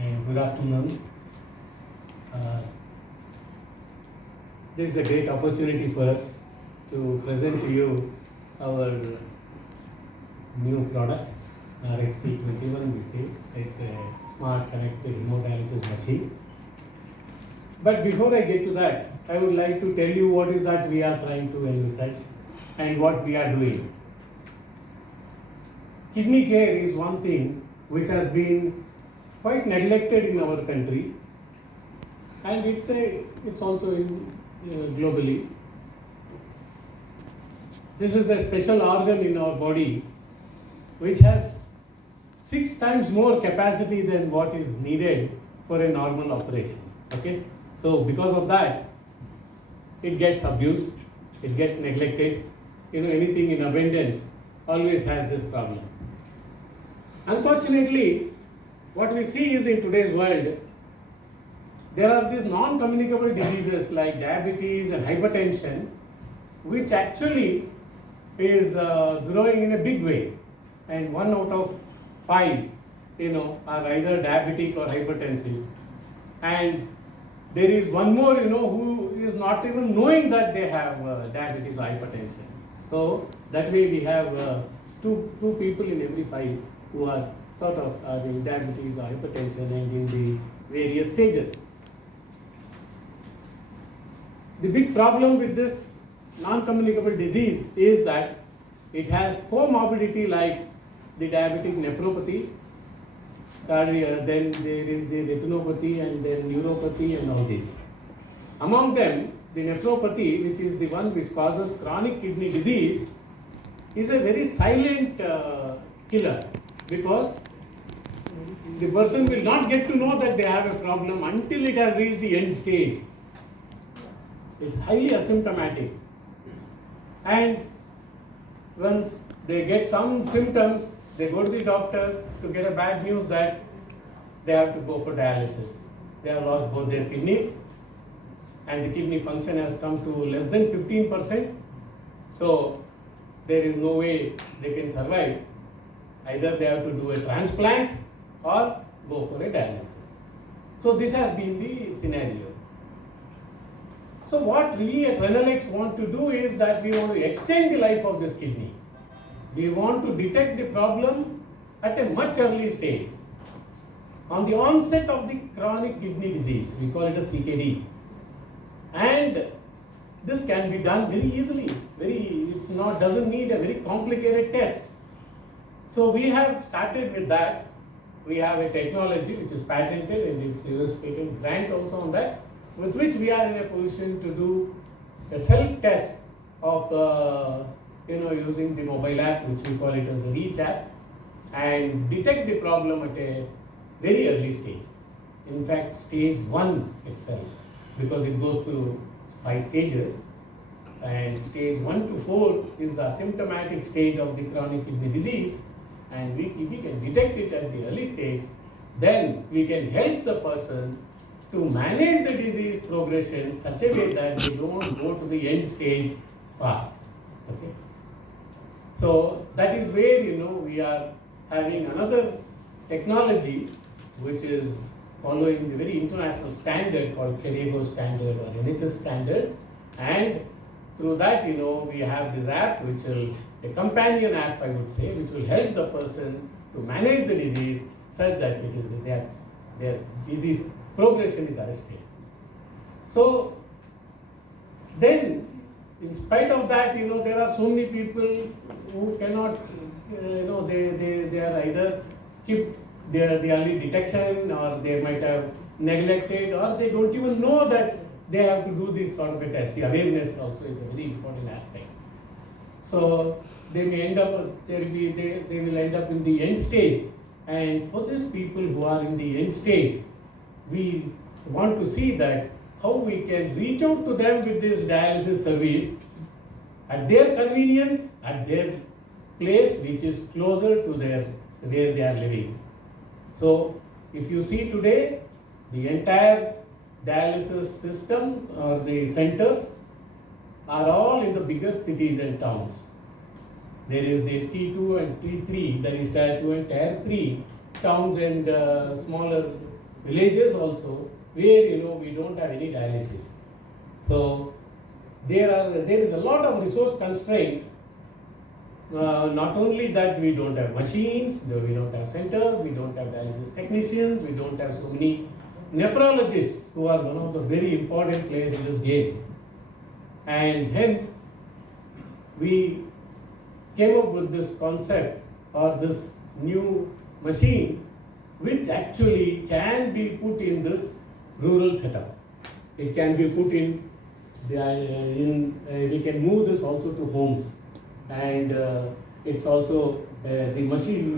and good afternoon. This is a great opportunity for us to present to you our new product, RXT21 we say. It's a smart connected hemodialysis machine. But before I get to that, I would like to tell you what is that we are trying to envisage and what we are doing. Kidney care is one thing which has been quite neglected in our country, and it's also in globally. This is a special organ in our body which has 6 times more capacity than what is needed for a normal operation. Okay, so because of that, it gets abused, it gets neglected. Anything in abundance always has this problem. Unfortunately, what we see is in today's world, there are these non-communicable diseases like diabetes and hypertension, which actually is growing in a big way. And 1 out of 5, are either diabetic or hypertensive. And there is one more, who is not even knowing that they have diabetes or hypertension. So that way we have two people in every 5 who are sort of having diabetes or hypertension and in the various stages. The big problem with this non-communicable disease is that it has comorbidity like the diabetic nephropathy, then there is the retinopathy and then neuropathy and all this. Among them, the nephropathy, which is the one which causes chronic kidney disease, is a very silent killer, because the person will not get to know that they have a problem until it has reached the end stage. It's highly asymptomatic, and once they get some symptoms, they go to the doctor to get a bad news that they have to go for dialysis. They have lost both their kidneys and the kidney function has come to less than 15%. So there is no way they can survive. Either they have to do a transplant or go for a dialysis. So this has been the scenario. So what we at Renalyx want to do is that we want to extend the life of this kidney. We want to detect the problem at a much early stage. On the onset of the chronic kidney disease, we call it a CKD. And this can be done very easily. Doesn't need a very complicated test. So we have started with that. We have a technology which is patented and it's US patent grant also on that, with which we are in a position to do a self-test of using the mobile app, which we call it as the Reach app, and detect the problem at a very early stage. In fact, stage 1 itself, because it goes through 5 stages, and stage 1 to 4 is the asymptomatic stage of the chronic kidney disease, and if we can detect it at the early stage, then we can help the person to manage the disease progression such a way that they don't go to the end stage fast. Okay. So that is where we are having another technology which is following the very international standard called Keriego standard or NHS standard, and through that we have this app which will, a companion app I would say, which will help the person to manage the disease such that it is their disease progression is arrested. So then, in spite of that, there are so many people who cannot, they are either skipped the early detection, or they might have neglected, or they don't even know that they have to do this sort of a test. The awareness also is a very important aspect. So they may end up, they will end up in the end stage, and for these people who are in the end stage, we want to see that how we can reach out to them with this dialysis service at their convenience, at their place which is closer to where they are living. So if you see today, the entire dialysis system or the centers are all in the bigger cities and towns. There is the T2 and T3, that is Tier 2 and Tier 3 towns and smaller villages also where we don't have any dialysis. So there is a lot of resource constraints. Not only that, we don't have machines, we don't have centers, we don't have dialysis technicians, we don't have so many nephrologists who are one of the very important players in this game. And hence, we came up with this concept or this new machine which actually can be put in this rural setup. It can be put in, we can move this also to homes. And it's also the machine,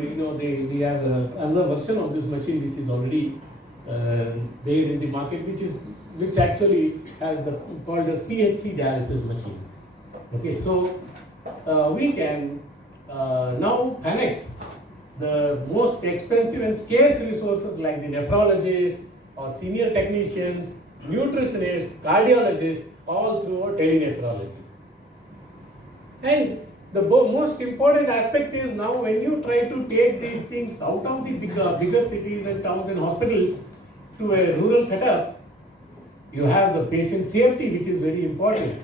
we have another version of this machine which is already there in the market, which actually has called as PHC dialysis machine. Okay, so we can now connect the most expensive and scarce resources like the nephrologists or senior technicians, nutritionists, cardiologists, all through our telenephrology. And the most important aspect is now when you try to take these things out of the bigger cities and towns and hospitals to a rural setup, you have the patient safety, which is very important.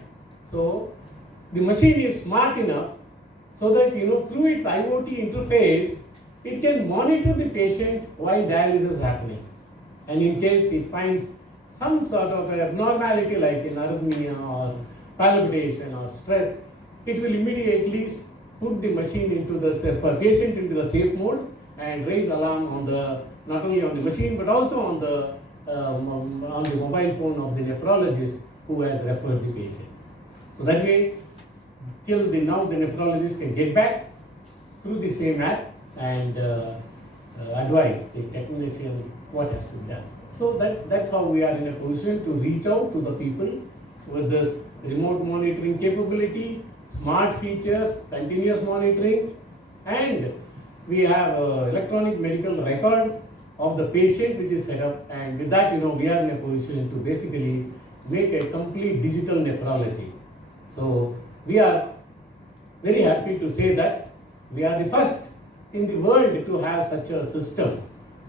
So the machine is smart enough so that through its IoT interface, it can monitor the patient while dialysis is happening. And in case it finds some sort of abnormality like an arrhythmia or palpitation or stress, it will immediately put the machine into the patient into the safe mode and raise alarm on not only on the machine but also on the mobile phone of the nephrologist who has referred the patient. So that way, till now the nephrologist can get back through the same app and advise the technician what has to be done. So that's how we are in a position to reach out to the people with this remote monitoring capability, smart features, continuous monitoring, and we have electronic medical record of the patient which is set up, and with that we are in a position to basically make a complete digital nephrology. So we are very happy to say that we are the first in the world to have such a system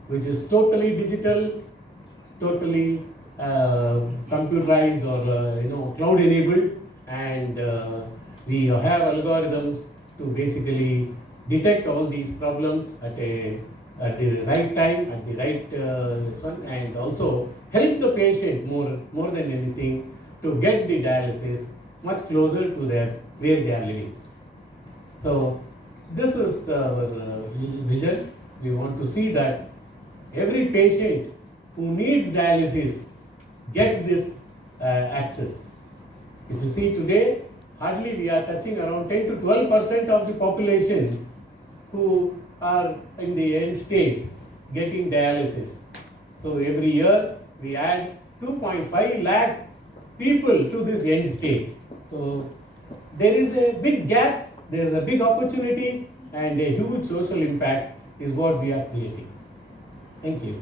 which is totally digital, totally computerized or cloud enabled, and we have algorithms to basically detect all these problems at the right time, at the right one, and also help the patient more than anything to get the dialysis much closer to where they are living. So this is our vision. We want to see that every patient who needs dialysis gets this access. If you see today, hardly we are touching around 10 to 12% of the population who are in the end stage getting dialysis. So every year we add 2.5 lakh people to this end stage. So there is a big gap, there is a big opportunity, and a huge social impact is what we are creating. Thank you.